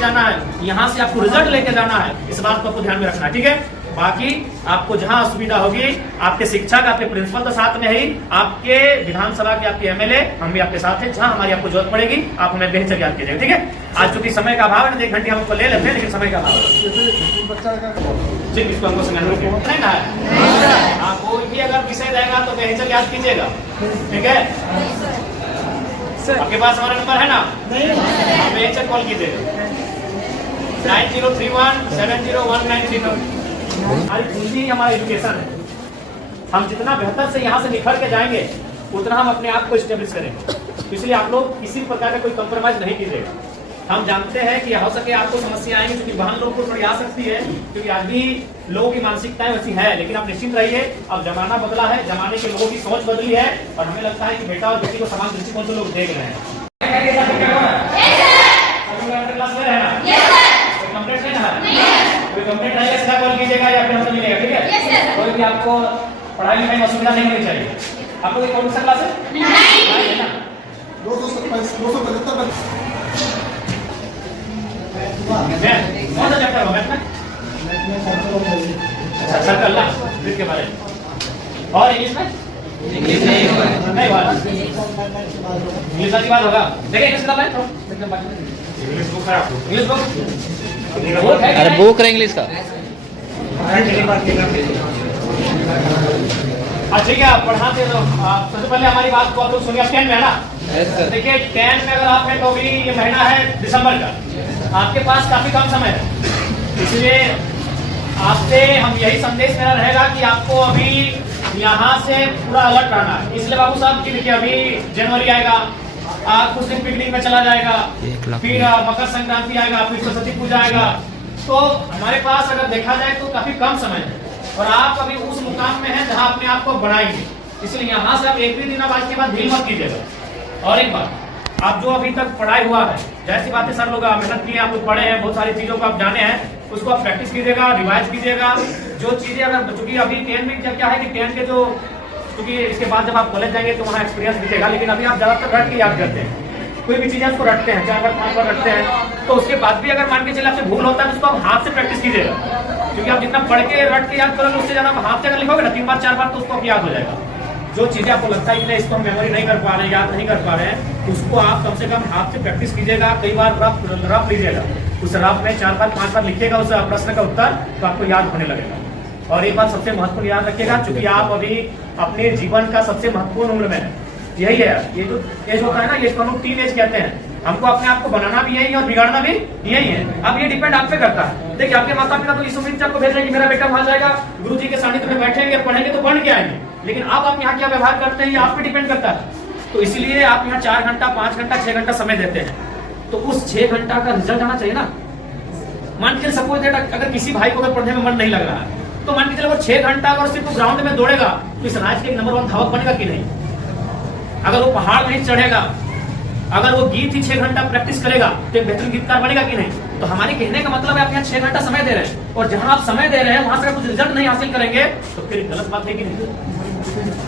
जाना है, यहाँ से आपको रिजल्ट लेके जाना है, इस बात को आपको ध्यान में रखना है, ठीक है। बाकी आपको जहां असुविधा होगी, आपके शिक्षक, आपके प्रिंसिपल तो साथ में ही, आपके विधानसभा के आपके एमएलए, हम भी आपके साथ हैं, जहां हमारी आपको जरूरत पड़ेगी आप हमें बेहतर याद कीजिएगा, ठीक है। आज चूंकि समय का अभाव है, 1 घंटे हमको ले लेते हैं, लेकिन समय का अभाव है, इसको हमको समझ नहीं ना है। हाँ, कोई भी अगर विषय रहेगा तो बेहतर याद कीजिएगा, ठीक है। आपके पास हमारा नंबर है ना, बेहतर कॉल कीजिएगा 9031701932। हमारी पूंजी हमारा एजुकेशन है। हम जितना बेहतर से यहाँ से निखर के जाएंगे उतना हम अपने आप को स्टेब्लिश करेंगे। तो इसलिए आप लोग किसी प्रकार का कोई कॉम्प्रोमाइज नहीं कीजिएगा। हम जानते हैं कि हो सके आपको समस्या आएंगी, क्योंकि बहन लोग को थोड़ी आ सकती है, क्योंकि आज भी लोगों की मानसिकताएं वैसी है, लेकिन आप निश्चिंत रहिए, अब जमाना बदला है, जमाने के लोगों की सोच बदली है, और हमें लगता है कि बेटा और बेटी को समान दृष्टिकोण से लोग देख रहे हैं। कोई कंप्लेंट रहेगा सीधा कॉल कीजिएगा या फिर हमसे मिलेगा, ठीक है। कोई भी आपको पढ़ाई लिखाई में असुविधा नहीं होनी चाहिए। आपको कोई कौन सा क्लास है? नहीं ना। 275 कौन सा चैप्टर होगा इसमें? अच्छा, सर्कल ना ब्रिज के बारे में। और इंग्लिश में? इंग्लिश नहीं होगा, इंग्लिश की बात होगा। देखिए इंग्लिश का है, इंग्लिश बुक है, इंग्लिश बुक, अरे बुक रहे इंग्लिश का। ठीक है, आप पढ़ाते तो सबसे पहले हमारी बात को आप लोग सुनिए। 10 में है ना? देखिए 10 में अगर आप हैं तो भी ये महीना है दिसंबर का, आपके पास काफी कम समय है, इसलिए आपसे हम यही संदेश मेरा रहेगा कि आपको अभी यहाँ से पूरा अलर्ट रहना है। इसलिए बाबू साहब की देखिए अभी जनवरी आएगा, कुछ दिन पिकनिक में चला जाएगा, फिर मकर संक्रांति आएगा, फिर सरस्वती पूजा आएगा, तो हमारे पास अगर देखा जाए तो काफी कम समय है, और आप अभी उस मुकाम में हैं जहां अपने आप को बढ़ाएंगे। इसलिए यहाँ से आप एक भी दिन आज के बाद ढील मत कीजिएगा। और एक बात, आप जो अभी तक पढ़ाई हुआ है, जैसी बातें सर लोग मेहनत की, आप लोग पढ़े हैं, बहुत सारी चीजों को आप जाने हैं, उसको आप प्रैक्टिस कीजिएगा, रिवाइज कीजिएगा। जो चीजें अगर, चूंकि अभी 10 में क्या है कि 10 के जो, क्योंकि इसके बाद जब आप कॉलेज जाएंगे तो वहाँ एक्सपीरियंस दिखेगा, लेकिन अभी आप ज्यादातर रट के याद करते हैं, कोई भी चीजें उसको रटते हैं, 4 बार 5 बार रटते हैं, तो उसके बाद भी अगर मान के चले आपसे भूल होता है तो उसको आप हाथ से प्रैक्टिस कीजिएगा, क्योंकि आप जितना पढ़ के रट के याद करोगे उससे ज्यादा आप हाथ से अगर लिखोगे ना 3 बार 4 बार तो उसको आप याद हो जाएगा। जो चीजें आपको लगता है कि इसको हम मेमोरी नहीं कर पा रहे हैं, याद नहीं कर पा रहे हैं, उसको आप कम से कम हाथ से प्रैक्टिस कीजिएगा, कई बार रफ लीजिएगा, उस रफ में 4 बार 5 बार लिखिएगा उस प्रश्न का उत्तर, तो आपको याद होने लगेगा। और एक बात सबसे महत्वपूर्ण याद रखिएगा, क्योंकि आप अभी अपने जीवन का सबसे महत्वपूर्ण उम्र में यही है, ये जो एज होता है ना, ये हम लोग टीन एज कहते हैं। हमको अपने आप को बनाना भी यही है और बिगाड़ना भी यही है। अब ये डिपेंड आप पे करता है। देखिए आपके माता पिता तो इस उम्मीद से आपको भेज रहे हैं कि मेरा बेटा वहां जाएगा, गुरुजी के सानिध्य में बैठेंगे, पढ़ेंगे तो पढ़ के आएंगे, लेकिन अब आप यहाँ क्या व्यवहार करते हैं ये आप पे डिपेंड करता है। तो इसलिए आप यहाँ 4 घंटा 5 घंटा 6 घंटा समय देते हैं, तो उस 6 घंटा का रिजल्ट आना चाहिए ना। मान के सपोज दैट अगर किसी भाई को अगर पढ़ने में मन नहीं लग रहा है, तो मान के चलो वो 6 घंटा अगर सिर्फ ग्राउंड में दौड़ेगा तो इस राज्य के नंबर 1 धावक बनेगा कि नहीं। अगर वो पहाड़ नहीं चढ़ेगा, अगर वो गीत ही 6 घंटा प्रैक्टिस करेगा तो एक बेहतरीन गीतकार बनेगा कि नहीं। तो हमारे कहने का मतलब है आप यहाँ 6 घंटा समय दे रहे हैं, और जहां आप समय दे रहे हैं वहां से कुछ रिजल्ट नहीं हासिल करेंगे तो फिर गलत बात है कि नहीं।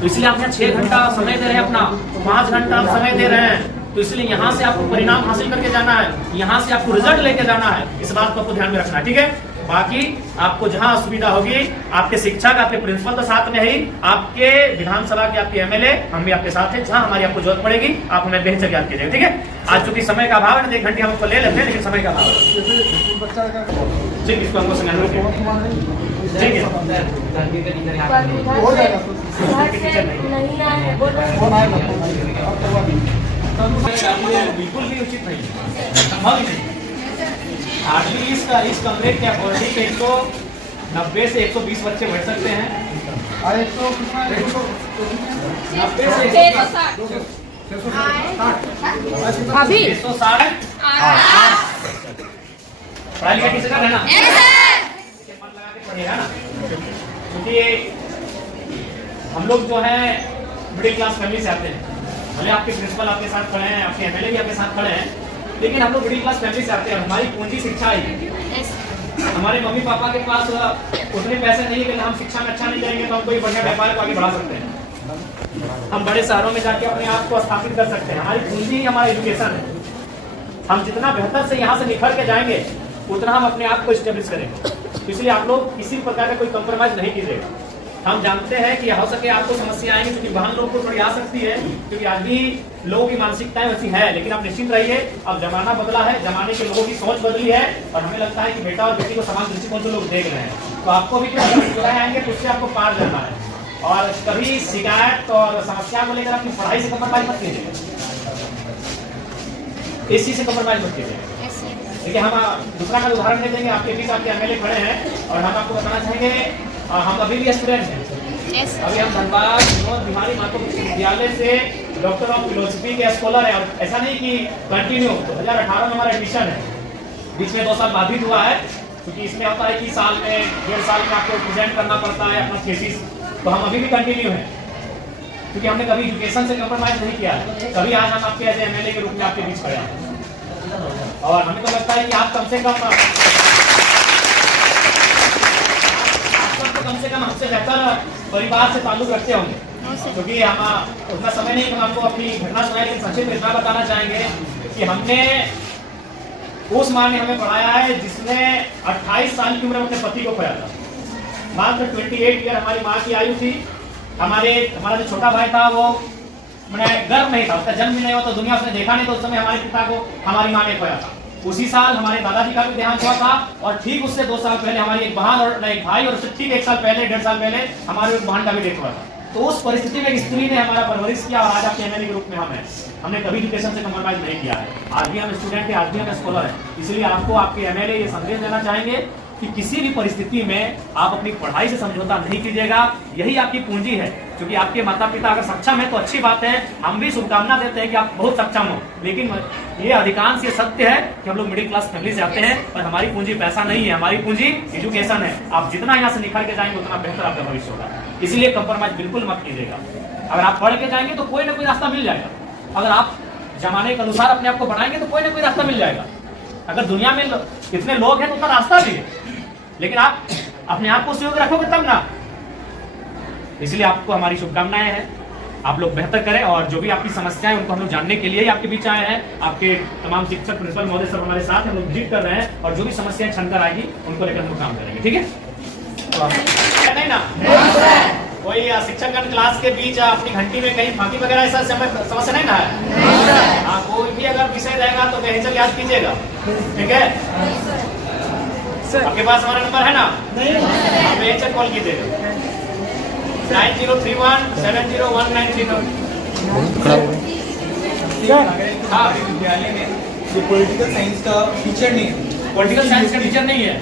तो इसलिए आप यहाँ 6 घंटा समय दे रहे हैं, अपना 5 घंटा आप समय दे रहे हैं, तो इसलिए यहाँ से आपको परिणाम हासिल करके जाना है, यहाँ से आपको रिजल्ट लेके जाना है, इस बात को आपको ध्यान में रखना है, ठीक है। बाकी आपको जहां असुविधा होगी, आपके शिक्षक, आपके प्रिंसिपल तो साथ में ही, आपके विधानसभा के आपके एमएलए, हम भी आपके साथ हैं, जहां हमारी आपको जरूरत पड़ेगी आप हमें बेहतर याद कीजिएगा, ठीक है। आज चूंकि समय का अभाव है, 1 घंटे हमको ले लेते हैं, लेकिन समय का अभाव है, ठीक, इसको हमको समझ में ठीक है। बिल्कुल भी उचित नहीं, संभव ही नहीं। हार्डली इस कमरे के अकॉर्डिंग 190 से 120 बच्चे बैठ सकते हैं, 90 से 160 अभी 160 पढ़ाई लिखाई किसी का है ना, मन लगा के पढ़ेगा ना, क्योंकि हम लोग जो है मिडिल क्लास फैमिली से आते हैं। भले आपके प्रिंसिपल आपके साथ खड़े हैं, आपके एमएलए भी आपके साथ खड़े हैं, लेकिन हम लोग मिडिल क्लास फैमिली से आते हैं। हमारी पूंजी शिक्षा है। हमारे मम्मी पापा के पास उतने पैसे नहीं है कि हम शिक्षा में अच्छा नहीं करेंगे तो हम कोई बढ़िया व्यापार को आगे बढ़ा सकते हैं, हम बड़े शहरों में जाके अपने आप को स्थापित कर सकते हैं। हमारी पूंजी हमारा एजुकेशन है। हम जितना बेहतर से यहाँ से निखर के जाएंगे उतना हम अपने आप को स्टेब्लिश करेंगे। तो इसलिए आप लोग किसी भी प्रकार का कोई कॉम्प्रोमाइज नहीं कीजिएगा। हम जानते हैं कि हो सके आपको समस्या आएंगी, क्योंकि बहन लोग को थोड़ी आ सकती है, क्योंकि आज भी लोगों की मानसिकताएं वैसी है, लेकिन आप निश्चिंत रहिए, अब जमाना बदला है, जमाने के लोगों की सोच बदली है, और हमें लगता है कि बेटा और बेटी को समान दृष्टिकोण से लोग देख रहे हैं। तो आपको भी कुछ मुश्किलें आएंगे तो उससे आपको पार करना है, और कभी शिकायत और समस्या को लेकर अपनी पढ़ाई से कम्प्रोमाइज मत कीजिएगा, इस चीज से कम्प्रोमाइज मत कीजिएगा। देखिए हम दूसरा का उदाहरण दे देंगे, आपके बीच आपके एमएलए खड़े हैं और हम आपको बताना चाहेंगे, हम अभी भी स्टूडेंट हैं। अभी हम धनबाद विनोद बिहारी माधव विश्वविद्यालय से डॉक्टर ऑफ फिलोसफी के स्कॉलर हैं, और ऐसा नहीं कि कंटिन्यू 2018 में हमारा एडमिशन है, बीच में 2 साल बाधित हुआ है, क्योंकि इसमें होता है कि साल में 1.5 साल में आपको प्रेजेंट करना पड़ता है अपना थीसिस। तो हम अभी भी कंटिन्यू हैं, क्योंकि हमने कभी एजुकेशन से कम्प्रोमाइज नहीं किया है। कभी आज हम आपके एज एमएलए के रूप में आपके बीच खड़े हैं, और हमें तो लगता है कि आप कम से कम हमसे बेहतर परिवार से ताल्लुक रखते होंगे, क्योंकि हम उतना समय नहीं, हम आपको अपनी घटना सुनाए, लेकिन संक्षिप्त में इतना बताना चाहेंगे कि हमने उस माँ ने हमें पढ़ाया है जिसने 28 साल की उम्र में अपने पति को खोया था। मात्र 28 ईयर हमारी माँ की आयु थी। हमारा जो छोटा भाई था वो मैंने गर्भ नहीं था, उसका जन्म भी नहीं हुआ, तो दुनिया उसने देखा नहीं, तो उस समय हमारे पिता को हमारी माँ ने खोया था। उसी साल हमारे दादाजी का भी देहांत हुआ था, और ठीक उससे 2 साल पहले हमारी एक बहन और एक भाई, और उससे ठीक 1 साल पहले 1.5 साल पहले हमारे एक बहन का भी डेथ हुआ था। तो उस परिस्थिति में एक स्त्री ने हमारा परवरिश किया, और आज आपके एमएलए के रूप में हम हैं। हमने कभी एजुकेशन से कम्प्रोमाइज नहीं किया है, आज भी हम स्टूडेंट हैं, आज भी हम स्कॉलर हैं। इसलिए आपको आपके एमएलए ये संदेश देना चाहेंगे कि किसी भी परिस्थिति में आप अपनी पढ़ाई से समझौता नहीं कीजिएगा, यही आपकी पूंजी है। क्योंकि आपके माता पिता अगर सक्षम है तो अच्छी बात है, हम भी शुभकामना देते हैं कि आप बहुत सक्षम हो, लेकिन ये अधिकांश ये सत्य है कि हम लोग मिडिल क्लास फैमिली से आते हैं, और हमारी पूंजी पैसा नहीं है, हमारी पूंजी एजुकेशन है। आप जितना यहाँ से निखर के जाएंगे उतना बेहतर आपका भविष्य होगा, इसलिए कम्प्रोमाइज बिल्कुल मत कीजिएगा। अगर आप पढ़ के जाएंगे तो कोई ना कोई रास्ता मिल जाएगा, अगर आप जमाने के अनुसार अपने आप को बनाएंगे तो कोई ना कोई रास्ता मिल जाएगा। अगर दुनिया में कितने लोग हैं तो उतना रास्ता भी है, लेकिन आप अपने आप को सहयोग रखोगे तब ना। इसलिए आपको हमारी शुभकामनाएं हैं, आप लोग बेहतर करें, और जो भी आपकी समस्याएं उनको हम लोग जानने के लिए आपके बीच आए हैं। आपके तमाम शिक्षक प्रिंसिपल महोदय सब हमारे साथ हम लोग विजिट कर रहे हैं, और जो भी समस्याएं छनकर आएगी उनको लेकर हम लोग काम करेंगे, ठीक है? तो नहीं ना कोई शिक्षकगण क्लास के बीच अपनी घंटी में कहीं फांकी वगैरह ऐसा समस्या नहीं ना है? हाँ, कोई भी अगर विषय रहेगा तो बेहिचक याद कीजिएगा, ठीक है? आपके पास हमारा नंबर है ना? आप बेहिचक कॉल कीजिएगा 9031701930। हाँ, विद्यालय में जो पॉलिटिकल साइंस का टीचर नहीं है, पॉलिटिकल साइंस का टीचर नहीं है,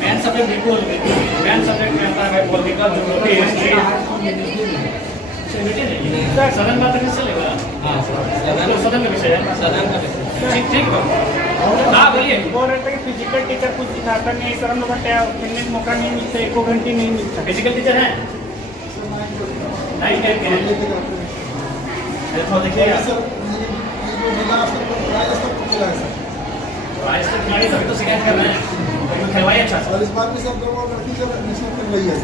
मेन सब्जेक्ट बिल्कुल मेन सब्जेक्ट में आता है पॉलिटिकल, ज्योग्राफी, हिस्ट्री, सदन बात करने चलेगा। सदन का विषय है, सदन का विषय, ठीक है। हाँ बोलिए। बोल रहे थे कि फिजिकल टीचर कुछ सिखाता नहीं, सर हम लोग का मौका नहीं मिलता, 1 घंटे नहीं मिलता। फिजिकल टीचर है नहीं कहते हैं, देखिए खिलाड़ी सभी तो शिकायत कर रहे हैं, खिलवाई अच्छा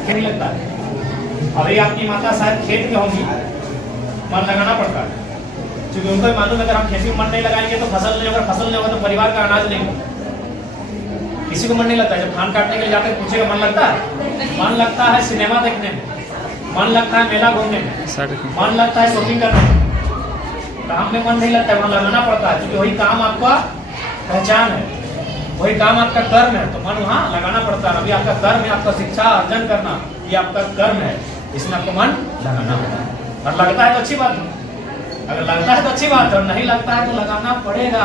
नहीं लगता है। अभी आपकी माता शायद खेत में होंगी, मन लगाना पड़ता है, क्योंकि उनको मालूम है अगर हम खेती में मन नहीं लगाएंगे तो फसल नहीं होगा, फसल नहीं होगा तो परिवार का अनाज नहीं होगा। किसी को मन नहीं लगता, जब धान काटने के लिए जाते हैं पूछेगा मन लगता है? मन लगता है सिनेमा देखने में, मन लगता है मेला घूमने में, मन लगता है शॉपिंग करने में। काम में मन नहीं लगता है, मन लगाना पड़ता है, क्योंकि वही काम आपका पहचान है, वही काम आपका कर्म है, तो मन वहाँ लगाना पड़ता है। अभी आपका कर्म है, आपका शिक्षा अर्जन करना, ये आपका कर्म है, इसमें आपको मन लगाना पड़ता है। और लगता है तो अच्छी बात है, अगर लगता है तो अच्छी बात है, और नहीं लगता है तो लगाना पड़ेगा।